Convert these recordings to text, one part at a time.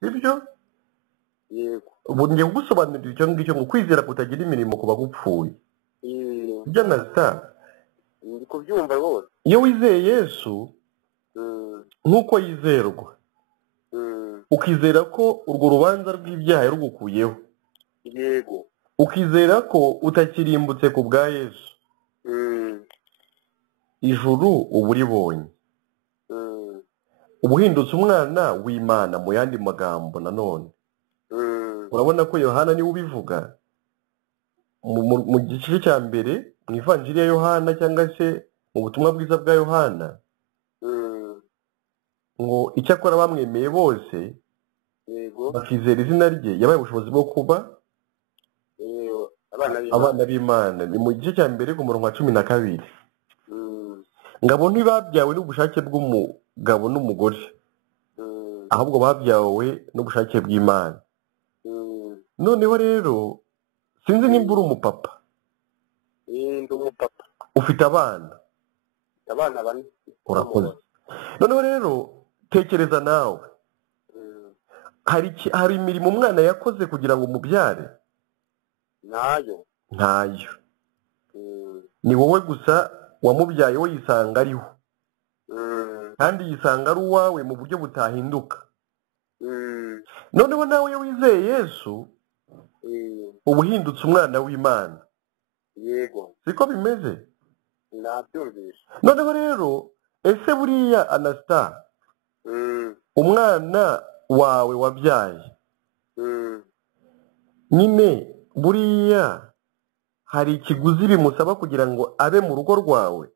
sibyo yego ubu ngiye kugusobanurira icyo ngicyo mu kwizera kutagira imirimo kuba gupfuye ibyo understand ndi kubyumva rwose iyo wizeye Yesu nk'uko yizerwa ukizera ko urwo rubanza rw'ibyaha yarugukuyeho yego ukizera ko utakirimbutse ku bwa Yesu ijuru uba uribonye uba uhindutse umwana w'Imana mu yandi magambo nanone urabona ko Yohana niwe ubivuga mu gice cya mbere mu ivanjiri ya Yohana cyangwa se mu butumwa bwiza bwa Yohana ngo icyakora bamwemeye bose bakizera izina rye yabaye ubushobozi bwo kuba abana b'Imana ni mu gice cya mbere ku murongo wa 12 ngabo ntibabyawe n'ubushake bw'umugabo n'umugore ahubwo babyawe n'ubushake bw'Imana noneho rero sinzi nimba uri umupapa ndi umupapa ufite abana bane urakoze noneho rero tekereza nawe hari imirimo umwana yakoze kugira ngo umubyare ntayo ni wowe gusa wamubyaye we yisanga ariho kandi yisanga ari uwawe mu buryo butahinduka noneho nawe iyo wizeye Yesu uba uhindutse umwana w'Imana yego siko bimeze nabyumvisha noneho rero ese buriya Anasta umwana wawe wabyaye nyine buriya hari ikiguzi bimusaba kugira ngo abe mu rugo rwawe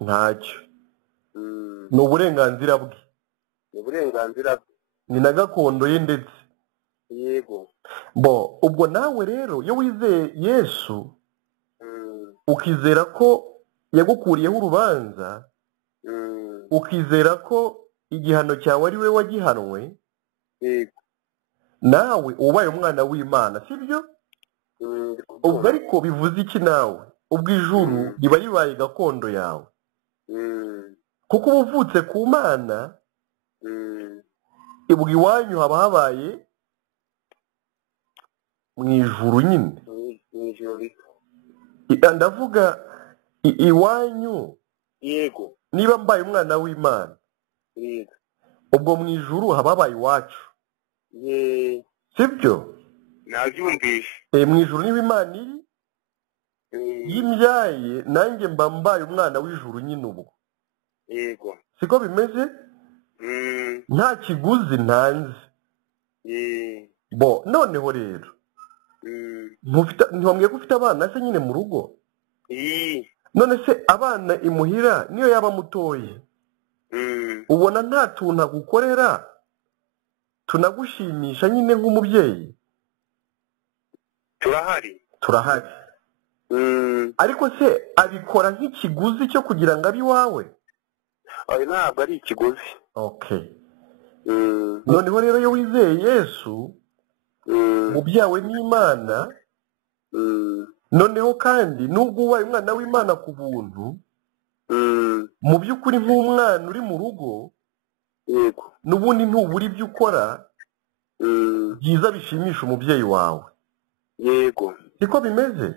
ntacyo ni uburenganzira bwe ni na gakondo ye ndetse yego ubwo nawe rero iyo wizeye Yesu ukizera ko yagukuriyeho urubanza ukizera ko igihano cyawe ari we wagihanwe nawe ubaye umwana w'Imana sibyo ubwo ariko bivuze iki nawe ubwo ijuru riba ribaye gakondo yawe kuko uba uvutse ku Mana ubwo iwanyu haba habaye mu ijuru nyine ndavuga iwanyu yego niba mbaye umwana w'Imana ubwo mu ijuru haba habaye iwacu sibyo nabyumvishe mu ijuru niba Imana iri yimbyaye nanjye mba mbaye umwana w'ijuru nyine ubwo yego siko bimeze nta kiguzi ntanze noneho rero ntiwambwiye ko ufite abana se nyine mu rugo none se abana imuhira niyo yaba mutoye ubona nta tuntu agukorera tunagushimisha nyine nk'umubyeyi turahari ariko se abikora nk'ikiguzi cyo kugira ngo abe iwawe ntabwo ari ikiguzi noneho rero iyo wizeye Yesu mubyawe n'Imana noneho kandi nubwo ubaye umwana w'Imana ku buntu mu by'ukuri nk'umwana uri mu rugo n'ubundi ntubura ibyo ukora byiza bishimisha umubyeyi wawe siko bimeze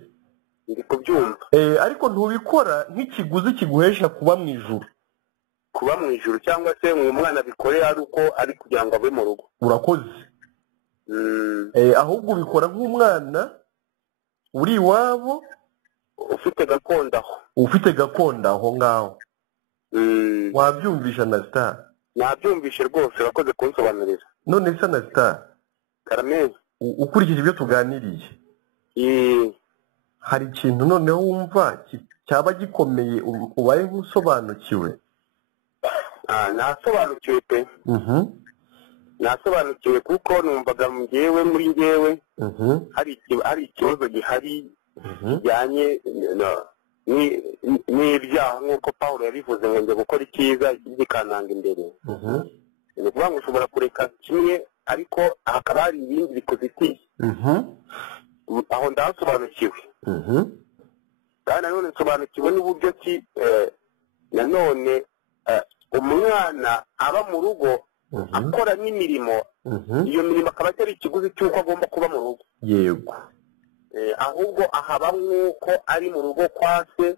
ndi kubyumva ariko ntubikora nk'ikiguzi kiguhesha kuba mu ijuru cyangwa se umwana abikorera ari uko ari kugira ngo abe mu rugo urakoze ahubwo ubikora nk'umwana uri iwabo ufite gakondo aho ngaho wabyumvisha Anasta nabyumvishe rwose urakoze kunsobanurira none se Anasta karamezi ukurikije ibyo tuganiriye hari ikintu noneho wumva cyaba gikomeye ubaye nk'usobanukiwe nasobanukiwe pe nasobanukiwe kuko numvaga muri njyewe hari ikibazo gihari kijyanye n'ibyaha nk'uko Pawulo yabivuze ngo njye gukora icyiza gikananga imbere ni ukuvuga ngo ushobora kureka kimwe ariko hakaba hari ibindi bikuzitiye aho ndasobanukiwe kandi nanone nsobanukiwe n'uburyo ki nanone umwana aba mu rugo akora n'imirimo iyo mirimo akaba atari ikiguzi cy'uko agomba kuba mu rugo yego ahubwo ahaba nk'uko ari mu rugo kwa se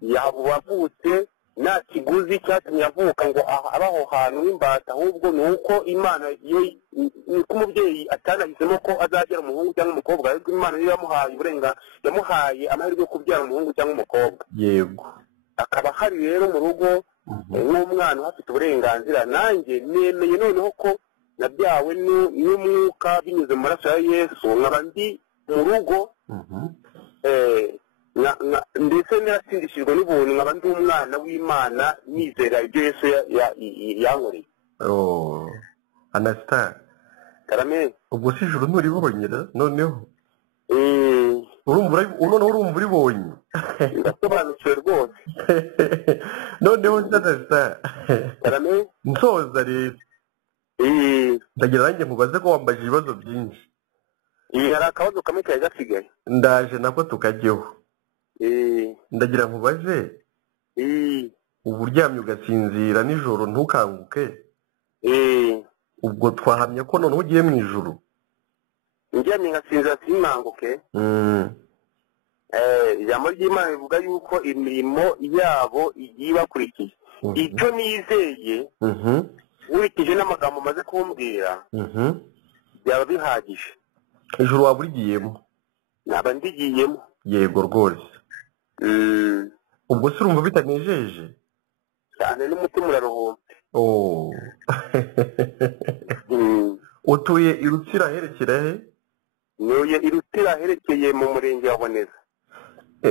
yavutse nta kiguzi cyatumye avuka ngo abe aho hantu w'imbata ahubwo ni uko imana ni ko umubyeyi atanahisemo ko azagera umuhungu cyangwa umukobwa ariko imana niyo yamuhaye yamuhaye amahirwe yo kubyara umuhungu cyangwa umukobwa yego akaba hari rero mu rugo nk'umwana uhafite uburenganzira nanjye nemeye noneho ko nabyawe n'umwuka binyuze mu maraso ya yesu nkaba ndi mu rugo ndetse narasindishijwe n'ubuntu nkaba ndi umwana w'imana nizera ibyo yesu yankoreye anasitari karame ubwo si ijoro nturibonyera noneho urumva uribonye ndasobanukiwe rwose noneho anasitari karame nsoza rero ndagira nanjye nkubaze ko wambaje ibibazo byinshi hari akabazo kamwe kari gasigaye ndaje nako tukajyeho ndagira nkubaze uba uryamye ugasinzira nijoro ntukanguke ubwo twahamya ko noneho ugiye mu ijoro ndyamye ngasinzira sinkanguke ijambo ry'imana rivuga yuko imirimo yabo igiye ibakurikiye icyo nizeye nkurikije n'amagambo maze kumbwira byaba bihagije ijoro waba urigiyemo naba ndigiyemo yego rwose ubwo se urumva bitanejeje cyane n'umutima uraruhutse utuye i Rutsiro aherekera he ntuye i Rutsiro aherekeye mu murenge wa Boneza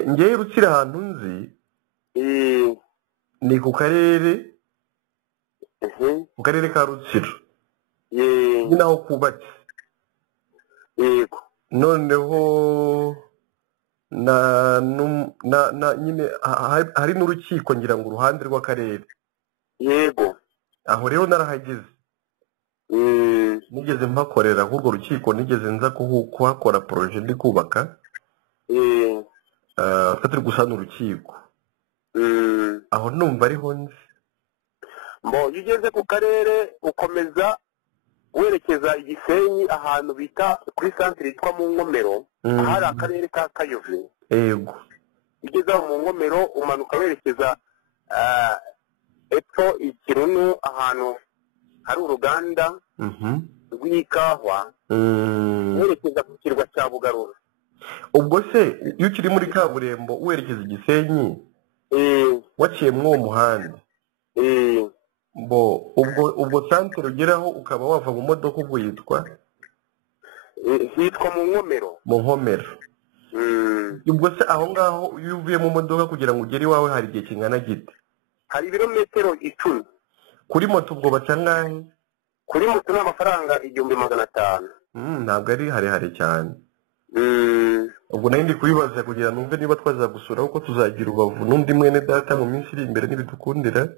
ngewe i Rutsiro ahantu nzi ni ku karere ka Rutsiro ni naho kubatse yego noneho nyine hari n'urukiko ngira ngo uruhande rw'akarere yego aho rero narahageze nigeze mpakorera nk'urwo rukiko nigeze nza kuhakora poroje ndi kubaka turi gusana urukiko aho numva ariho nzi iyo ugeze ku karere ukomeza werekeza Igisenyi ahantu bita kuri santire yitwa mu Nkomero hari akarere ka Kayove yego ugeze aho mu Nkomero umanuka werekeza epfo Ikirunu ahantu hari uruganda rw'ikawa werekeza ku kirwa cya Bugarura ubwo se iyo ukiri muri kaburimbo werekeza Igisenyi waciye muri uwo muhanda ubwo santere ugeraho ukaba wava mu modoka ubwo hitwa mu Nkomero ubwo se aho ngaho iyo uvuye mu modoka kugira ngo ugere iwawe hari igihe kingana gite hari ibirometero 10 kuri moto ubwo baca ngahe kuri moto ni amafaranga 1500 ntabwo ari harehare cyane ubwo nari ndi kubibaza kugira numve niba twazagusura kuko tuzagira Rubavu n'undi mwene data mu minsi iri imbere n'ibidukundira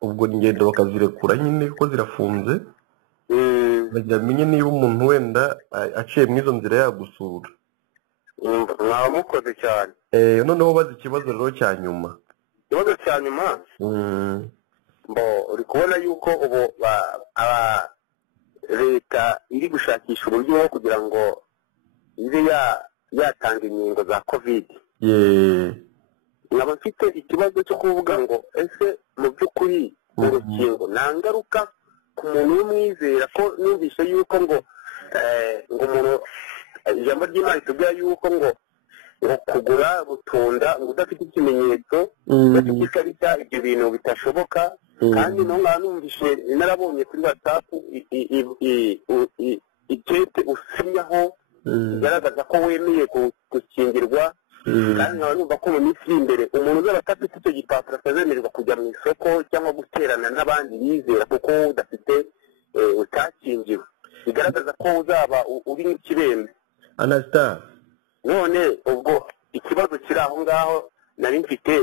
ubwo ingendo bakazirekura nyine kuko zirafunze bagira menye niba umuntu wenda aciye muri izo nzira yagusura mwaba mukoze cyane noneho bazi ikibazo rero cya nyuma uri kubona yuko ubu leta iri gushakisha uburyo bwo kugira ngo ibe yatanga inkingo za covid nkaba mfite ikibazo cyo kuvuga ngo ese mu by'ukuri urukingo nta ngaruka ku muntu w'umwizera ko numvise yuko ngo umuntu ijambo ry'Imana ritubwira yuko ngo kugura gutunda ngo udafite ikimenyetso udafite ikarita ibyo bintu bitashoboka kandi nkaba numvise narabonye kuri WhatsApp ikete usinyaho bigaragaza ko wemeye gukingirwa kandi nkaba numva ko mu minsi iri imbere umuntu uzaba adafite icyo gipapuro atazemererwa kujya mu isoko cyangwa guterana n'abandi yizera kuko udafite utakingiwe bigaragaza ko uzaba uri nk'ikirembe anasitari none ubwo ikibazo kiri aho ngaho nari mfite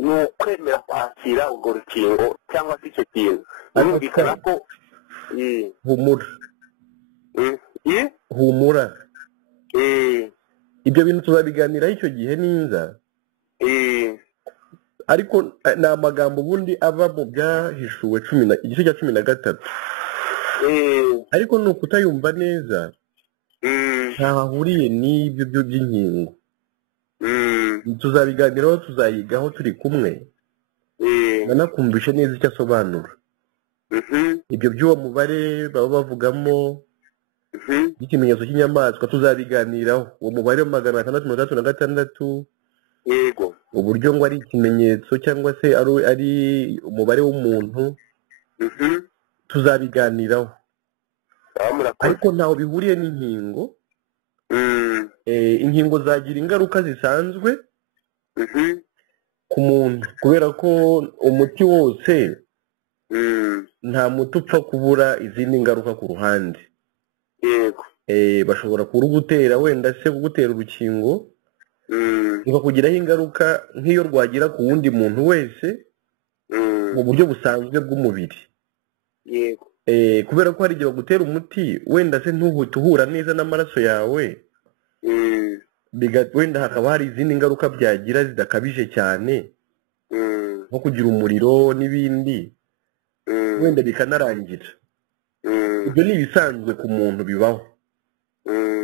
ni ukwemera kwakira urwo rukingo cyangwa se icyo kintu birumvikana ko humura ibyo bintu tuzabiganiraho icyo gihe ninza ariko ni amagambo ubundi aba mu byahishuwe igice cya 13 ariko ni ukutayumva neza ntaho ahuriye n'ibyo byo by'inkingo tuzabiganiraho tuzayigaho turi kumwe nanakumvishe neza icyo asobanura ibyo by'uwo mubare baba bavugamo ikimenyetso cy'inyamaswa tuzabiganiraho uwo mubare wa 636 yego uburyo ngo ari ikimenyetso cyangwa se ari umubare w'umuntu tuzabiganiraho ariko ntaho bihuriye n'inkingo inkingo zagira ingaruka zisanzwe ku muntu kubera ko umuti wose nta muti upfa kubura izindi ngaruka ku ruhande yego bashobora kurugutera wenda se kugutera urukingo rukakugiraho ingaruka nk'iyo rwagira ku wundi muntu wese mu buryo busanzwe bw'umubiri yego kubera ko hari igihe bagutera umuti wenda se ntuhute uhura neza n'amaraso yawe wenda hakaba hari izindi ngaruka byagira zidakabije cyane nko kugira umuriro n'ibindi wenda bikanarangira ibyo ni ibisanzwe ku muntu bibaho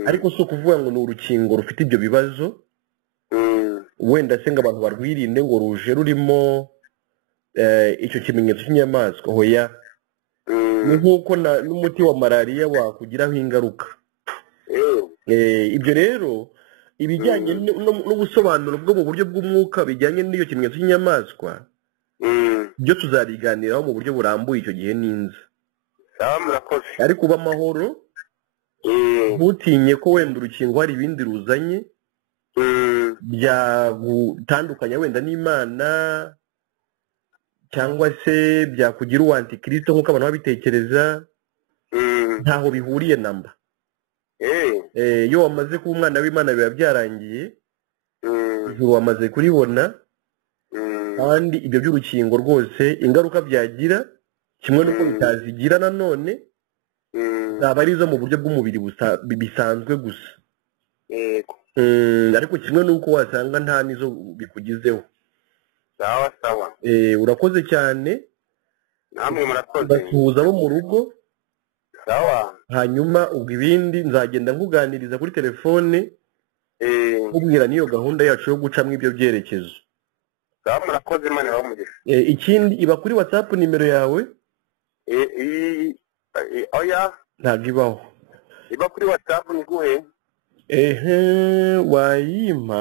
ariko si ukuvuga ngo ni urukingo rufite ibyo bibazo wenda se ngo abantu barwirinde ngo ruje rurimo icyo kimenyetso cy'inyamaswa hoya ni nk'uko n'umuti wa malariya wakugiraho ingaruka ibyo rero ibijyanye n'ubusobanuro bwo mu buryo bw'umwuka bijyanye n'iyo kimenyetso cy'inyamaswa byo tuzabiganiraho mu buryo burambuye icyo gihe n'inza ariko uba amahoro ntutinye ko wenda urukingo hari ibindi ruzanye byagutandukanya wenda n'Imana cyangwa se byakugira uwantikristo nk'uko abantu babitekereza ntaho bihuriye namba iyo wamaze kuba umwana w'Imana biba byarangiye ijuru wamaze kuribona kandi ibyo by'urukingo rwose ingaruka byagira kimwe n'uko bitazigira nanone zaba ari izo mu buryo bw'umubiri bisanzwe gusa ariko kimwe n'uko wasanga nta n'izo bikugizeho sawa sawa urakoze cyane namwe murakoze basuhuza abo mu rugo sawa hanyuma ubwo ibindi nzagenda nkuganiriza kuri telefone nkubwira n'iyo gahunda yacu yo gucamo ibyo byerekezo sawa murakoze Imana ibamugisha ikindi iba kuri WhatsApp nimero yawe oya ntabwo ibaho iba kuri WhatsApp niguhe wayima